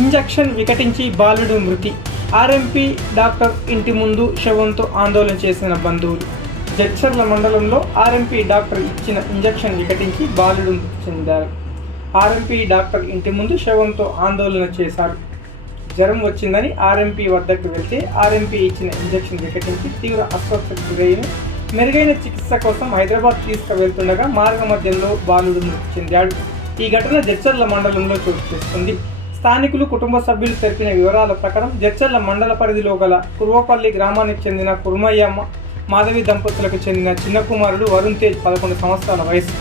Injection వికటించి బాలుడు మృతి. ఆర్ఎంపీ డాక్టర్ ఇంటి ముందు శవంతో ఆందోళన చేసిన బంధువులు. జడ్చర్ల మండలంలో ఆర్ఎంపీ డాక్టర్ ఇచ్చిన ఇంజెక్షన్ వికటించి బాలుడు మృతి చెందారు. ఆర్ఎంపీ డాక్టర్ ఇంటి ముందు శవంతో ఆందోళన చేశారు జ్వరం వచ్చిందని ఆర్ఎంపీ వద్దకు వెళ్తే ఆర్ఎంపీ ఇచ్చిన ఇంజక్షన్ వికటించి తీవ్ర అస్వస్థకు గురైన మెరుగైన చికిత్స కోసం హైదరాబాద్ తీసుకువెళ్తుండగా మార్గ మధ్యంలో బాలుడు మృతి చెందాడు. ఈ ఘటన జడ్చర్ల మండలంలో చోటు చేసుకుంది. స్థానికులు కుటుంబ సభ్యులు తెలిపిన వివరాల ప్రకారం జడ్చర్ల మండల పరిధిలో గల కుర్వపల్లి గ్రామానికి చెందిన కురుమయ్యమ్మ మాధవి దంపతులకు చెందిన చిన్న కుమారుడు వరుణ్ తేజ్ పదకొండు సంవత్సరాల వయసు.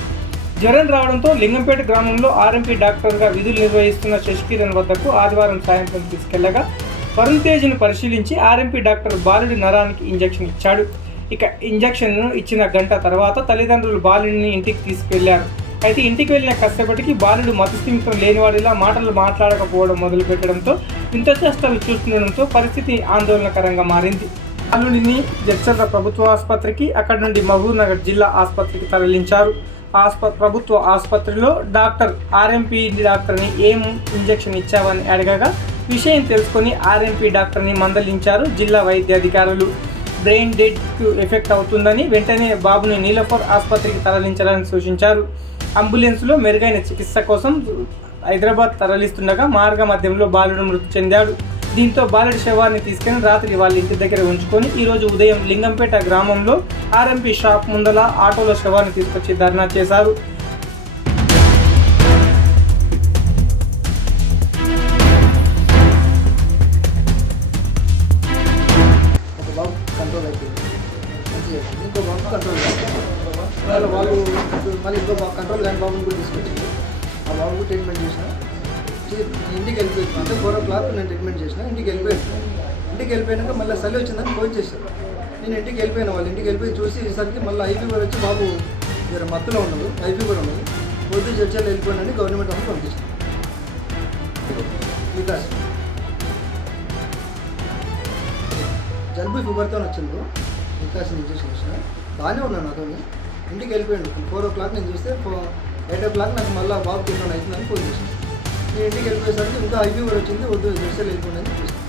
జ్వరం రావడంతో లింగంపేట గ్రామంలో ఆర్ఎంపీ డాక్టర్గా విధులు నిర్వహిస్తున్న శశికిరణ్ వద్దకు ఆదివారం సాయంత్రం తీసుకెళ్ళగా వరుణ్ తేజ్ను పరిశీలించి ఆర్ఎంపీ డాక్టర్ బాలుడి నరానికి ఇంజెక్షన్ ఇచ్చాడు. ఇక ఇంజెక్షన్ ఇచ్చిన గంట తర్వాత తల్లిదండ్రులు బాలుడిని ఇంటికి తీసుకెళ్ళారు. అయితే ఇంటికి వెళ్ళిన కష్టపడికి బాలుడు మతస్థిమితం లేనివాడిలా మాటలు మాట్లాడకపోవడం మొదలుపెట్టడంతో ఇంత చేష్టలు చూస్తుండడంతో పరిస్థితి ఆందోళనకరంగా మారింది. బాలుడిని జడ్చర్ల ప్రభుత్వ ఆసుపత్రికి అక్కడి నుండి మహబూబ్నగర్ జిల్లా ఆసుపత్రికి తరలించారు. ఆస్ప ప్రభుత్వ ఆసుపత్రిలో డాక్టర్ ఆర్ఎంపీ డాక్టర్ని ఏం ఇంజెక్షన్ ఇచ్చావని అడగగా విషయం తెలుసుకొని ఆర్ఎంపీ డాక్టర్ని మందలించారు జిల్లా వైద్య అధికారులు. బ్రెయిన్ డెడ్కు ఎఫెక్ట్ అవుతుందని వెంటనే బాబుని నీలఫర్ ఆసుపత్రికి తరలించాలని సూచించారు. అంబులెన్స్లో మెరుగైన చికిత్స కోసం హైదరాబాద్ తరలిస్తుండగా మార్గ మధ్యంలో బాలుడు మృతి చెందాడు. దీంతో బాలుడి శవాన్ని తీసుకుని రాత్రి వాళ్ళ ఇంటి దగ్గర ఉంచుకొని ఈరోజు ఉదయం లింగంపేట గ్రామంలో ఆర్ఎంపీ షాప్ ముందల ఆటోలో శవాన్ని తీసుకొచ్చి ధర్నా చేశారు. కంట్రోల్ అయిపోయింది. అయిపోయింది. ఇంకో బాబు కంట్రోల్ అయిపోయింది వాళ్ళు మళ్ళీ ఇంకో కంట్రోల్ కాని బాబుని కూడా తీసుకొచ్చింది. ఆ బాబు ట్రీట్మెంట్ చేసిన ఇంటికి వెళ్ళిపోయింది. అంటే ఫోర్ ఓ క్లాక్ నేను ట్రీట్మెంట్ చేసిన ఇంటికి వెళ్ళిపోయాను ఇంటికి వెళ్ళిపోయినాక మళ్ళీ చలి వచ్చిందని ఫోన్ చేశారు. నేను ఇంటికి వెళ్ళిపోయిన వాళ్ళు ఇంటికి వెళ్ళిపోయి చూసేసరికి మళ్ళీ ఐపీ కూడా వచ్చి బాబు మీరు మత్తులో ఉండదు ఐపీ కూడా ఉండదు పొద్దు చర్చలు వెళ్ళిపోయినని గవర్నమెంట్ వాళ్ళు పంపించారు వికాస్ జలుబు ఫీవర్తో వచ్చిందో. వికాస్ ఇంజెక్షన్ ఇచ్చిన బాగానే ఉన్నాను నాతో ఇంటికి వెళ్ళిపోయాడు. ఫోర్ ఓ క్లాక్ నేను చూస్తే ఎయిట్ ఓ క్లాక్ నాకు మళ్ళీ బాబు తిన్నాను అవుతుందని ఫోన్ చేశాను నేను ఇంటికి వెళ్ళిపోయేసరికి ఇంకా ఐపీ కూడా వచ్చింది వద్దు జెర్సీలు వెళ్ళిపోయిందని చూస్తాను